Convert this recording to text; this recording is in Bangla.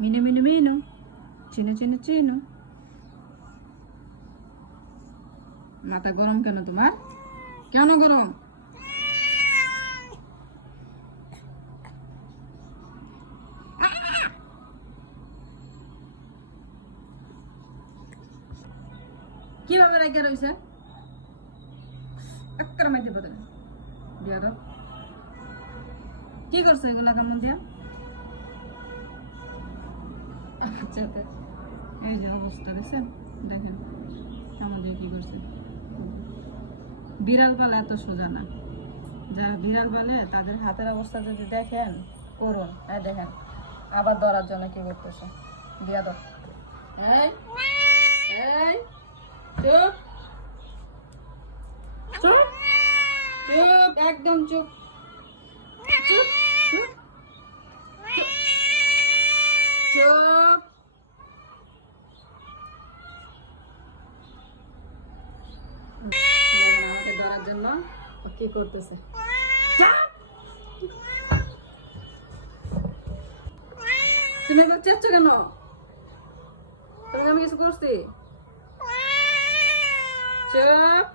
মিনু মিনু মিনু, চিনু চিনু চিনু। মাথা গরম কেন তোমার? কেন গরম? কিভাবে রেখে রয়েছে? একটা মাইতে পারে দিয়া দাও। কি করছো এগুলা কেমন দিয়া? আচ্ছা এই যে অবস্থা দেখছেন, দেখেন আমাদের কি করছে। বিড়াল পালা এত সোজা না, যা বিড়াল পালে তাদের হাতের অবস্থা যদি দেখেন করুন। দেখেন আবার ধরার জন্য কি করতেছে, দিয়া দাও। এই এই চুপ চুপ চুপ, একদম চুপ চুপ চুপ চুপ। আমাকে ধরার জন্য কি করতেছে। তুমি চেয়েছো কেন? তুমি আমি কিছু করছি? চুপ।